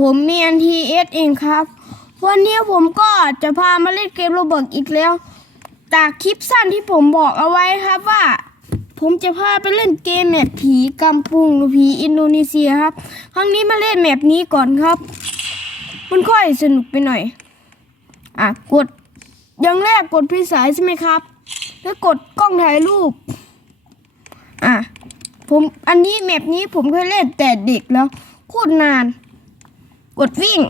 ดีครับผมมี NTS เองครับ วันนี้ผมก็จะพามาเล่นเกมโรบอทอีกแล้ว จากคลิปสั้นที่ผมบอกเอาไว้ครับว่า ผมจะพาไปเล่นเกมแมปผีกำปุงหรือผีอินโดนีเซียครับ ครั้งนี้มาเล่นแมปนี้ก่อนครับ มันค่อยสนุกไปหน่อย อะกดอย่างแรกกดพิสายใช่ไหมครับ แล้วกดกล้องถ่ายรูป อะผมอันนี้แมปนี้ผมเคยเล่นแต่เด็กแล้วโคตรนาน กดวิ่ง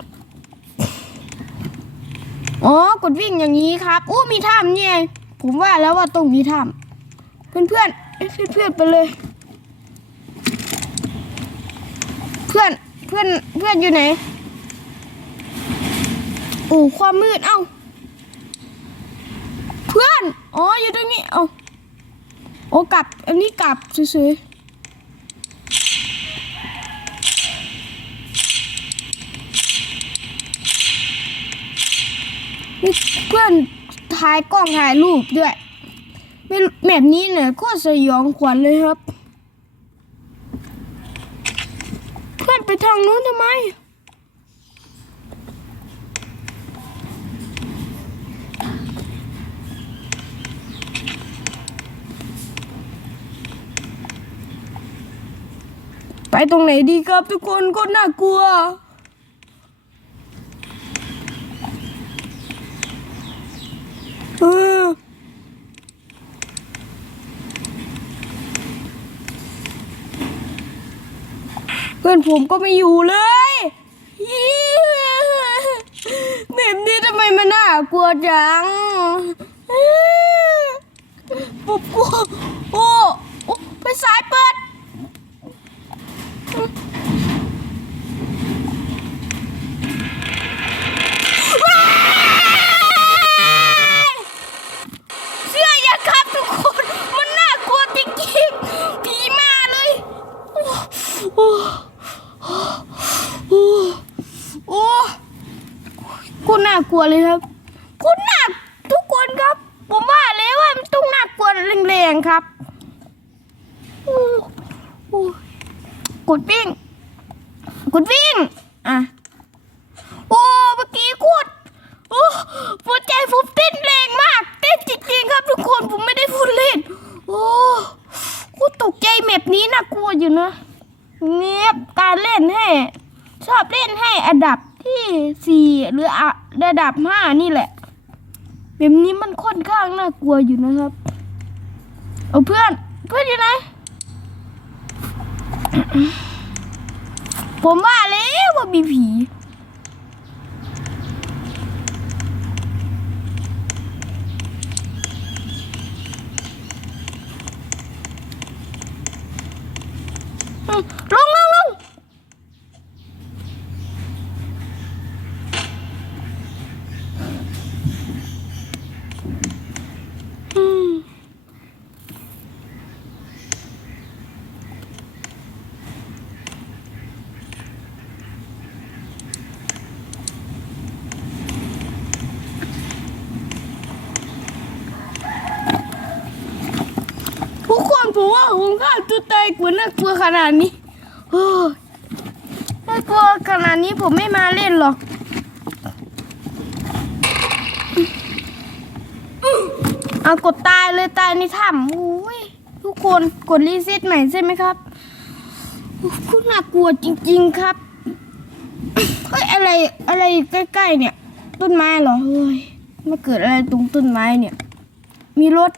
อ๋อ กดวิ่งอย่างนี้ครับ อู้มีถ้ำเนี่ยผมว่าแล้วว่าต้องมีถ้ำเพื่อนเพื่อนเอ้ยเพื่อนไปเลย เพื่อนเพื่อนเพื่อนอยู่ไหนโอ้ความมืดเอ้า เพื่อน อ๋อ อยู่ตรงนี้ เอ้าโอ้กลับ อันนี้กลับเฉยๆ เพื่อนถ่ายกล้องถ่ายรูปด้วยแบบนี้เนี่ยโคตรสยองขวัญเลยครับ เพื่อนไปทางนู้นทำไมไปตรงไหนดีครับทุกคนก็น่ากลัว เพื่อนผมก็ไม่อยู่เลยอี๋แบบนี้ทำไมมันน่ากลัวจังปุ๊บกลัวโอ้โอ้ไปสายเปิด เชื่ออย่าครับทุกคน มันน่ากลัวจริงๆผีมาเลยโอ้โอ้โอ้โอ้คุณน่ากลัว เลยครับคุณน่าทุกคนครับ ผมว่าแล้วว่ามันต้องหน่ากลัวแรงๆครับโอ้โอ้กดวิ่งกดวิ่งอะโอ้เมื่อกี้โคตรโอ้หัวใจผมเต้นแรงมาก เต้นจริงๆครับ ทุกคนผมไม่ได้พูดเล่น โอ้โคตกใจแมปนี้น่ากลัวอยู่นะเนี่ยการเล่นให้ ชอบเล่นให้อันดับที่สี่หรืออะ ระดับห้านี่แหละ แบบนี้มันค่อนข้างน่ากลัวอยู่นะครับ เอาเพื่อน เพื่อนอยู่ไหน ผมว่าแล้วว่ามีผี อืมลงลงลงอืมทุกคน ผมว่าตัวตายกว่าน่ากลัวขนาดนี้โอ้ยน่ากลัวขนาดนี้ผมไม่มาเล่นหรอกเอากดตายเลยตายในถ้ำอุ้ยทุกคนกดรีเซ็ตใหม่ใช่ไหมครับคุณน่ากลัวจริง ๆครับเฮ้ยอะไรอะไรใกล้ๆเนี่ย ต้นไม้เหรอเฮ้ยมาเกิดอะไรตรงต้นไม้เนี่ย มีรถ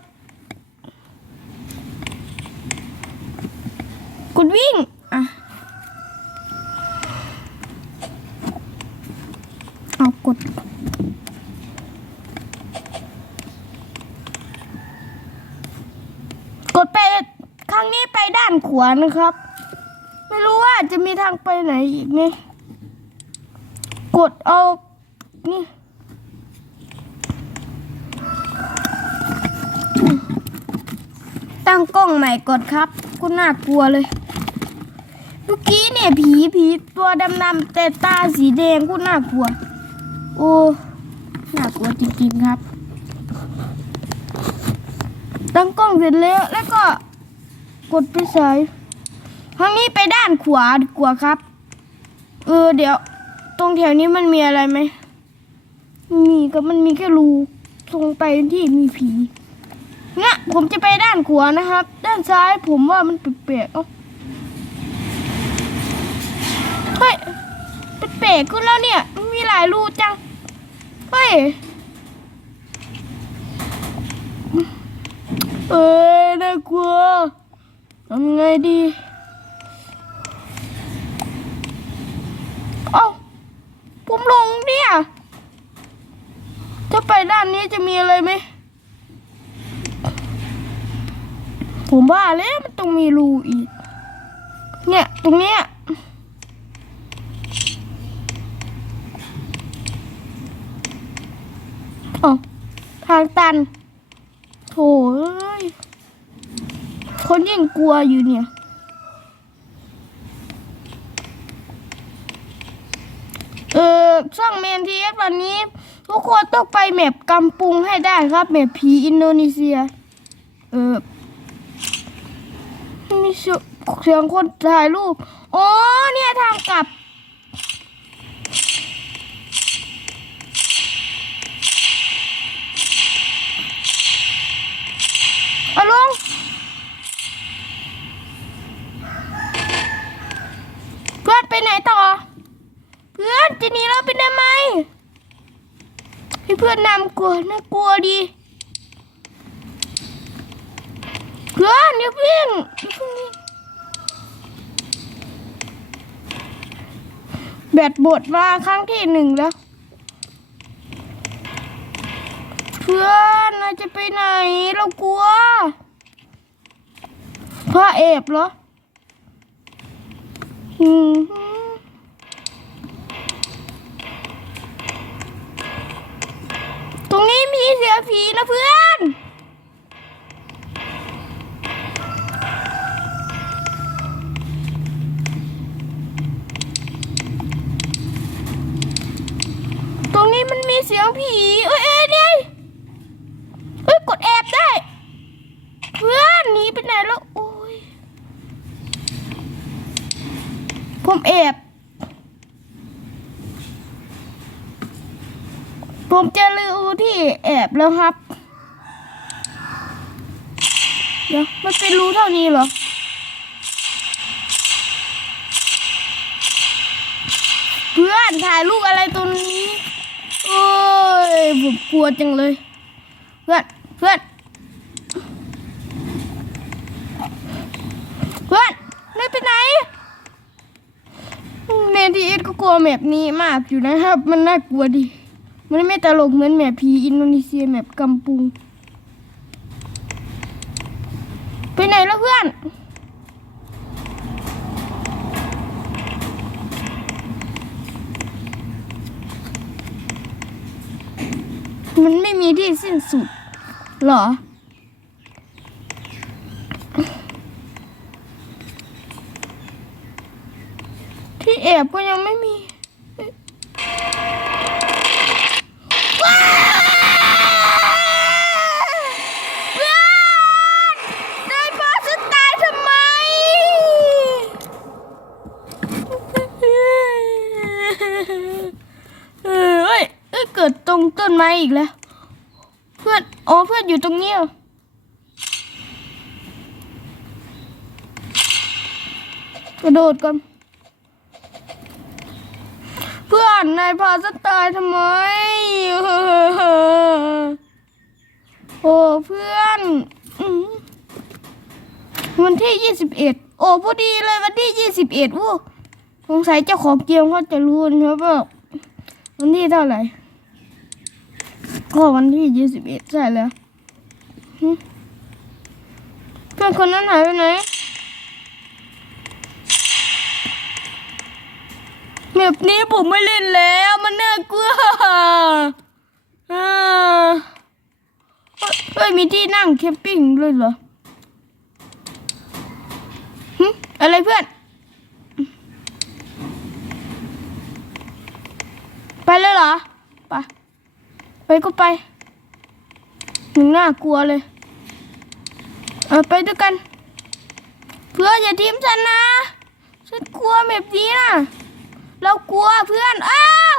กดวิ่งอะเอากดกดไปครั้งนี้ไปด้านขวานะครับ ไม่รู้ว่าจะมีทางไปไหนอีกไหมกดเอานี่ตั้งกล้องใหม่กดครับก็น่ากลัวเลย เมื่อกี้เนี่ยผีผีตัวดำๆแต่ตาสีแดงก็น่ากลัว โอ้ น่ากลัวจริงๆครับ ตั้งกล้องเสร็จแล้วแล้วก็กดไปใส่ครั้งนี้ไปด้านขวาดีกว่าครับ เออเดี๋ยว ตรงแถวนี้มันมีอะไรไหมม่มีก็มันมีแค่รูตรงไปที่มีผีเนี่ยผมจะไปด้านขวานะครับ ด้านซ้ายผมว่ามันแปลกๆเอ้าเฮ้ยแปลกๆ ขึ้นแล้วเนี่ย มีหลายรูจัง เฮ้ย เอ้ยน่ากลัวทำไงดี เอ้า ผมลงเนี่ย ถ้าไปด้านนี้จะมีอะไรไหม ผมว่าแล้วมันต้องมีรูอีก เนี่ย ตรงเนี้ยอ๋อทางตันโถยคนยิ่งกลัวอยู่เนี่ย เออสร้างเมนทีเอสวันนี้ ทุกคนต้องไปแมปกำปุงให้ได้ครับแมปผีอินโดนีเซีย เออมีเสียงเสียงคนถ่ายรูป อ๋อ เนี่ยทางกลับ เอาลง เพื่อน ไหนต่อ เพื่อนจะหนีเราไปทำไมให้เพื่อนนำกลัวน่ากลัวดีเพื่อนอย่าเพิ่งแบตบดมาครั้งที่หนึ่งแล้ว เพื่อนเราจะไปไหนเรากลัวพระเอบเหรอ อืมต รงนี้มีเสือผีนะเพื่อน ตรงนี้มันมีเสียงผี เอ้ยเอ้ยเนี่ยเอ้ย กดแอบได้ เพื่อนหนีไปไหนแล้ว โอ้ย ผมแอบ ผมเจะลือที่ แอบแล้วครับ เดี๋ยวมันเป็นรูเท่านี้เหรอ เพื่อนถ่ายรูปอะไรตรงนี้ โอ้ยผมกลัวจังเลย เพื่อน เพื่อน เพื่อนไม่ไปไหนเมทีเอสก็กลัวแมปนี้มากอยู่นะครับ มันน่ากลัวดี มันไม่ตลกเหมือนแมปพีอินโดนีเซียแมปกัมปุงไปไหนแล้วเพื่อนมันไม่มีที่สิ้นสุดเหรอ ที่แอบก็ยังไม่มีว้าวเพื่อนนายพาฉันตายทำไม เอ้ยเอ้ย เกิดตรงต้นไม้อีกแล้ว เพื่อนโอ๋อเพื่อนอยู่ตรงนี้กระโดดก่อนเพื่อนนายพาฉันตายทำไมโอ้เพื่อนวันที่ยี่สิบเอ็ดโอ้พอดีเลยวันที่ยี่สิบเอ็ดวู้สงสัยเจ้าของเกมเขาจะรู้นะว่าวันที่เท่าไหร่ ก็วันที่ยี่สิบเอ็ดใช่แล้วเพื่อนคนนั้นหายไปไหนแบบนี้ผมไม่เล่นแล้ว มันน่ากลัวอ่าเฮ้ยมีที่นั่งแคมปิ้งด้วยเหรอหึอะไรเพื่อน ไปเลยเหรอ ไป ก็ไปหนึ่งน่ากลัวเลย เออไปด้วยกัน เพื่อนอย่าทิ้มฉันนะ ฉันกลัวแบบนี้นะเรากลัวเพื่อน อ้าว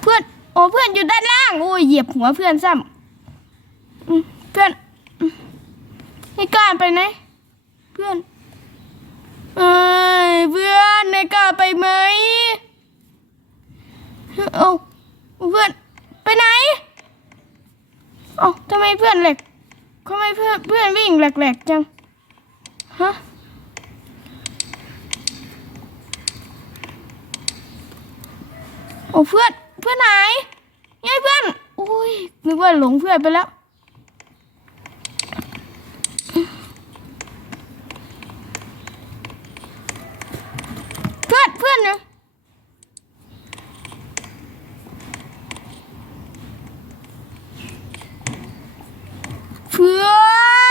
เพื่อน โอ้เพื่อนอยู่ด้านล่าง โอ้ยเหยียบหัวเพื่อนซ้ำเพื่อนไม่กล้าไปไหน เพื่อน เอ้ยเพื่อนนายกล้าไปไหม เอาเพื่อนไปไหนเอ้าทำไมเพื่อนแหลกทำไมเพื่อนเพื่อนวิ่งแหลกๆจังฮะโอ้เพื่อนเพื่อนไหนยัยเพื่อนโอ้ยนึกว่าหลงเพื่อนไปแล้ว เพื่อนเพื่อนนะเพื่อ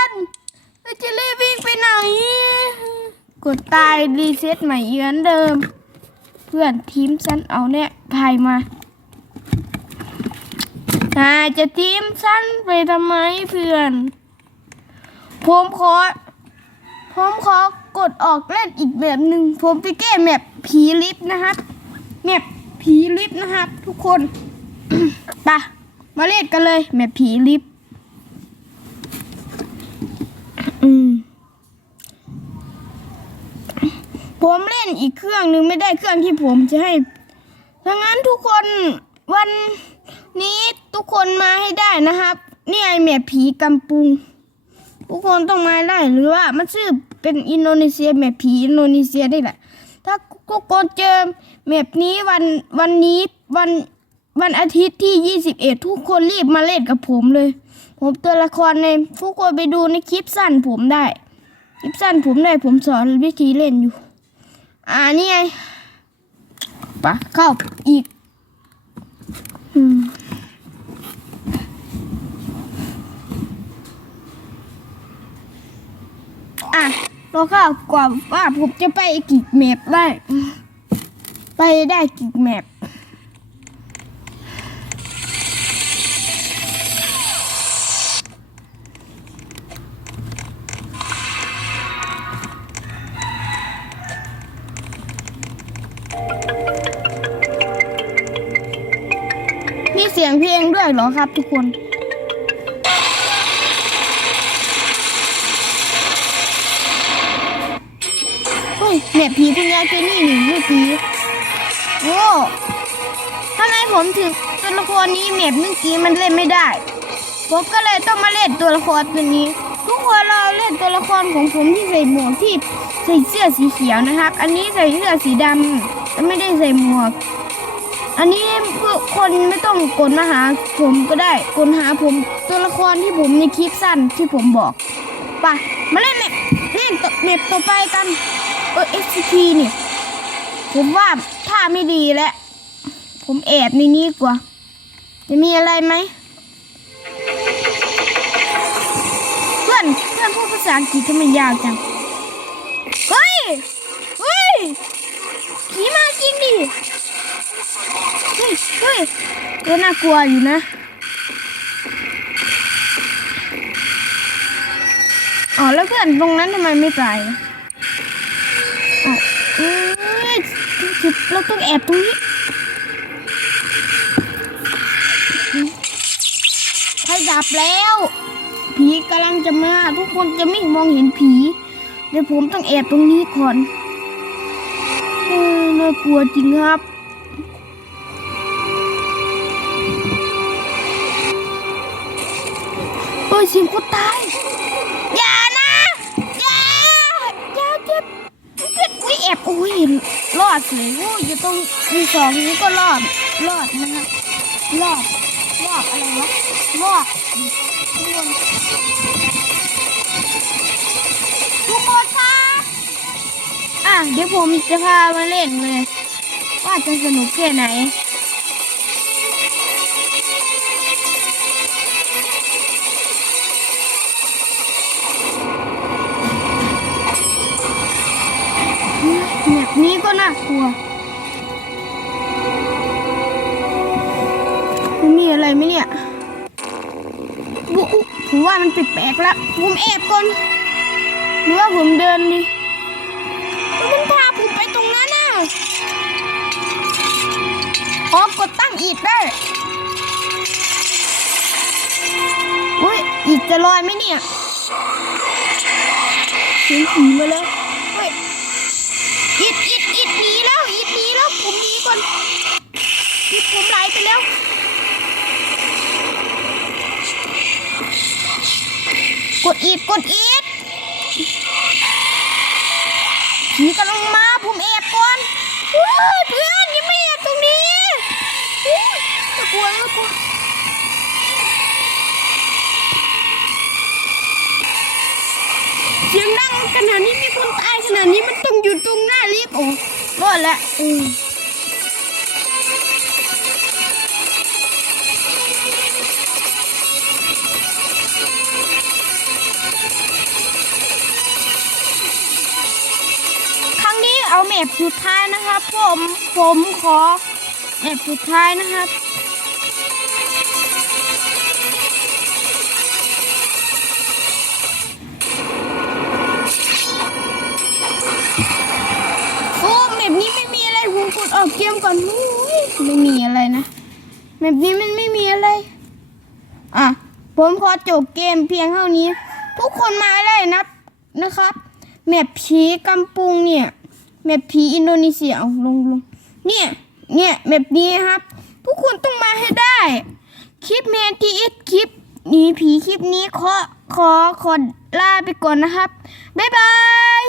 นเราจะรีบวิ่งไปไหน กด ตายรีเซ็ตใหม่อีกเหมือนเดิม เพื่อนทีมฉันเอาเนี่ยพายมาอาจะทีมฉันไปทำไมเพื่อน ผมขอ ผมขอกดออกเล่นอีกแบบหนึ่ง ผมไปแก้แมปผีลิฟต์นะครับ แมปผีลิฟต์นะครับ ทุกคนไปะมาเล่นกันเลย แมปผีลิฟต์อืม ผมเล่นอีกเครื่องหนึ่งไม่ได้เครื่องที่ผมจะให้ดังนั้นทุกคนวันนี้ทุกคนมาให้ได้นะครับนี่ไอแมปผีกำปุง ทุกคนต้องมาได้หรือว่ามันชื่อเป็นอินโดนีเซียแมปผีอินโดนีเซียได้แหละ ถ้าทุกคนเจอแมปนี้วันวันนี้วันวันอาทิตย์ที่ยี่สิบเอ็ดทุกคนรีบมาเล่นกับผมเลย ผมตัวละครในทุกคนไปดูในคลิปสั้นผมได้ คลิปสั้นผมได้ผมสอนวิธีเล่นอยู่ อ่านี่ไงปะเข้าอีกอืมอะเราเข้ากว่าว่าผมจะไปกี่แมปได้ ไปได้กี่แมป อครับทุกคน เฮ้ยแมปผีคุณยายเจนี่หนึ่งไม่ผีโอ้ทำไมผมถึงตัวละครนี้แมปเมื่อกี้มันเล่นไม่ได้ ผมก็เลยต้องมาเล่นตัวละครตัวนี้ ทุกคนเราเล่นตัวละครของผมที่ใส่หมวกที่ใส่เสื้อสีเขียวนะครับ อันนี้ใส่เสื้อสีดำแต่ไม่ได้ใส่หมวก อันนี้เพื่อคนไม่ต้องกดมาหาผมก็ได้กดหาผมตัวละครที่ผมในคลิปสั้นที่ผมบอกไปมาเล่นแมปเล่นต่อแมปต่อไปกันเออ SCP นี่ ผมว่าท่าไม่ดีแล้ว ผมแอบในนี้กว่า จะมีอะไรไหม เพื่อนเพื่อนพูดภาษาอังกฤษทำไมยาวจัง เฮ้ย เฮ้ยผีมาจริงดิ เฮ้ยเฮ้ยก็น่ากลัวอยู่นะ อ๋อแล้วเพื่อนตรงนั้นทำไมไม่ตายนะอะเอ้ยเราต้องแอบตรงนี้ไฟดับแล้ว ผีกำลังจะมา ทุกคนจะไม่มองเห็นผี เดี๋ยวผมต้องแอบตรงนี้ก่อนเออน่ากลัวจริงครับ ยเสียงคนตาย อย่านะ อย่า อย่าเจ็บเจ็บอุ้ยแอบอุ้ยรอดเลยโอ้ยอยู่ตรงมีสองนี้ก็รอด รอดนะฮะรอด รอดอะไรวะรอดทุกคนคะอะเดี๋ยวผมจะพามาเล่นเลย ว่าจะสนุกแค่ไหน็น่ากลัว มันมีอะไรไหมเนี่ยบุผมว่ามันแปลกๆแล้ว ผมแอบก่อนหรือว่าผมเดินดิมันพาผมไปตรงนั้นน่ะอ๋อกดตั้งอีกได้อุ้ยอีกจะลอยไหมเนี่ยเสียงผีมาแล้ว้วกดอิดกดอิดผีกำลังมาผมแอบก่อนเฮ้ยเพื่อนยังไม่แอบตรงนี้อุ๊ยน่ากลัวน่ากลัวเสียงดังขนาดนี้มีคนตายขนาดนี้มันต้องอยู่ตรงหน้าลิฟต์โอ้รอดแล้วอืม ปสุดท้ายนะครับ ผมผมขอแมปสุดท้ายนะครับโอ้แบบนี้ไม่มีอะไรผมกดออกเกมก่อนอุ๊ยไม่มีอะไรนะแบบนี้มันไม่มีอะไร อะผมขอจบเกมเพียงเท่านี้ ทุกคนมาได้นะนะครับแมปผีกำปุงเนี่ย แมปผีอินโดนีเซียเอาลงลงเนี่ยเนี่ยแมปนี้ครับ ทุกคนต้องมาให้ได้ คลิปแมนทีเอสคลิปนี้ผีคลิปนี้ขอขอขอลาไปก่อนนะครับ บ๊ายบาย